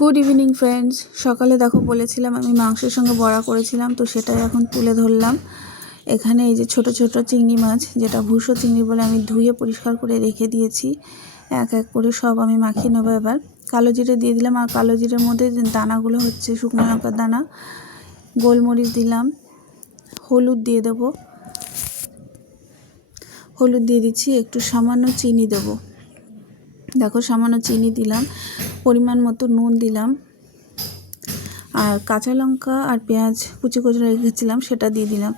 Good evening friends সকালে দেখো বলেছিলাম আমি মাংসের সঙ্গে বড়া করেছিলাম, তো সেটাই এখন তুলে ধরলাম। এখানে এই যে ছোট ছোট চিংড়ি মাছ, যেটা ভুষো চিংড়ি বলে আমি ধুয়ে পরিষ্কার করে রেখে দিয়েছি। এক এক করে সব আমি মাখিয়ে নেব এবার। কালো জিরে দিয়ে দিলাম, আর কালো জিরের মধ্যে দানাগুলো হচ্ছে শুকনো লঙ্কার দানা, গোলমরিচ দিলাম, হলুদ দিয়ে দেবো। হলুদ দিয়ে দিচ্ছি, একটু সামান্য চিনি দেবো। দেখো সামান্য চিনি দিলাম। পরিমাণ মতো নুন দিলাম। আর কাঁচা লঙ্কা আর পেঁয়াজ কুচি কুচি রেখেছিলাম, সেটা দিয়ে দিলাম।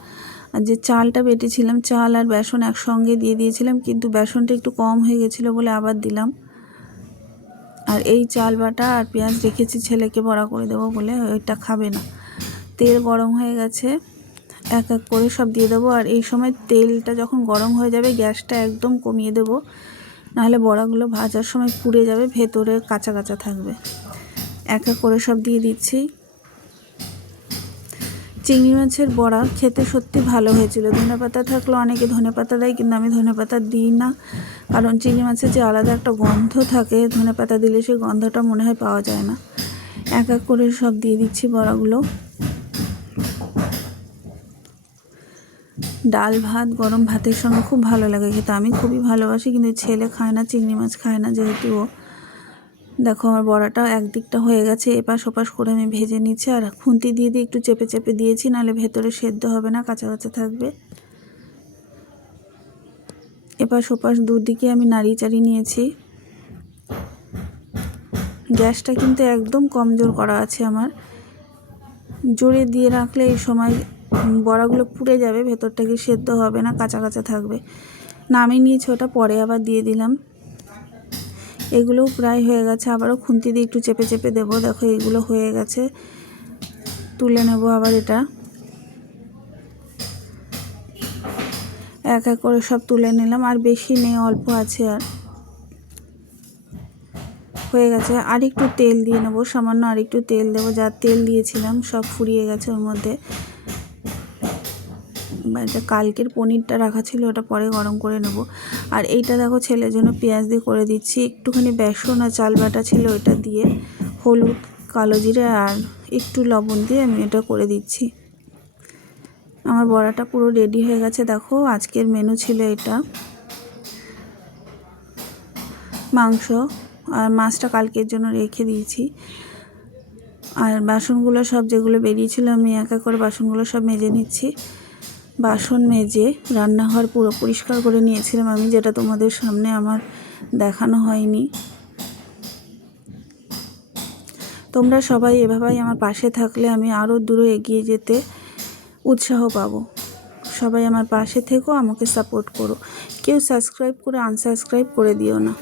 আর যে চালটা বেটেছিলাম, চাল আর বেসন একসঙ্গে দিয়ে দিয়েছিলাম, কিন্তু বেসনটা একটু কম হয়ে গেছিল বলে আবার দিলাম। আর এই চাল বাটা আর পেঁয়াজ রেখেছি, ছেলেকে বড়া করে দেবো বলে ওইটা খাবে না। তেল গরম হয়ে গেছে, এক এক করে সব দিয়ে দেবো। আর এই সময় তেলটা যখন গরম হয়ে যাবে, গ্যাসটা একদম কমিয়ে দেবো। নাহলে বড়াগুলো ভাজার সময় পুড়ে যাবে, ভেতরে কাঁচা কাঁচা থাকবে। এক এক করে সব দিয়ে দিচ্ছি। চিংড়ি মাছের বড়া খেতে সত্যি ভালো হয়েছিল। ধনে পাতা থাকলে, অনেকে ধনে পাতা দেয়, কিন্তু আমি ধনে পাতা দিই না। কারণ চিংড়ি মাছের যে আলাদা একটা গন্ধ থাকে, ধনে পাতা দিলে সেই গন্ধটা মনে হয় পাওয়া যায় না। এক এক করে সব দিয়ে দিচ্ছি বড়াগুলো। ডাল ভাত, গরম ভাতের সঙ্গে খুব ভালো লাগে খেতে। আমি খুবই ভালোবাসি, কিন্তু ছেলে খায় না, চিংড়ি মাছ খায় না যেহেতু ও। দেখো আমার বড়াটা একদিকটা হয়ে গেছে, এপাশ ওপাশ করে আমি ভেজে নিচ্ছি, আর খুন্তি দিয়ে দিয়ে একটু চেপে চেপে দিয়েছি, নাহলে ভেতরে সেদ্ধ হবে না, কাঁচা কাঁচা থাকবে। এপাশ ওপাশ দুদিকে আমি নাড়িয়ে চাড়িয়ে নিয়েছি। গ্যাসটা কিন্তু একদম কমজোর করা আছে আমার। জোরে দিয়ে রাখলে এই সময় বড়াগুলো পুড়ে যাবে, ভেতরটা কি সেদ্ধ হবে না কাঁচা কাঁচা থাকবে। নামিয়ে নিয়েছি ওটা, পরে আবার দিয়ে দিলাম। এগুলোও প্রায় হয়ে গেছে, আবারও খুন্তি দিয়ে একটু চেপে চেপে দেবো। দেখো, এগুলো হয়ে গেছে। তুলে নেব আবার এটা। এক এক করে সব তুলে নিলাম, আর বেশি নেই, অল্প আছে আর। হয়ে গেছে, আর একটু তেল দিয়ে নেব, সামান্য আর একটু তেল দেবো। যা তেল দিয়েছিলাম, সব ফুরিয়ে গেছে ওর মধ্যে। এটা কালকের পনিরটা রাখা ছিল ওটা পরে গরম করে নেব। আর এইটা দেখো ছেলের জন্য পেঁয়াজ দিয়ে করে দিচ্ছি। একটুখানি বেসন আর চাল বাটা ছিল ওটা দিয়ে। হলুদ, কালো জিরে আর একটু লবণ দিয়ে আমি এটা করে দিচ্ছি। আমার বড়াটা পুরো রেডি হয়ে গেছে। দেখো আজকের মেনু ছিল এটা। মাংস আর মাছটা কালকের জন্য রেখে দিয়েছি। আর বাসনগুলো সব যেগুলো বেরিয়েছিল আমি একা করে বাসনগুলো সব মেজে নিচ্ছি। বাসন মেজে রান্নাঘর পুরো পরিষ্কার করে নিয়েছিলাম আমি, যেটা তোমাদের সামনে আমার দেখানো হয়নি। তোমরা সবাই এভাবেই আমার পাশে থাকলে আমি আরও দূরে এগিয়ে যেতে উৎসাহ পাবো। সবাই আমার পাশে থেকেও আমাকে সাপোর্ট করো। কেউ সাবস্ক্রাইব করে আনসাবস্ক্রাইব করে দিও না।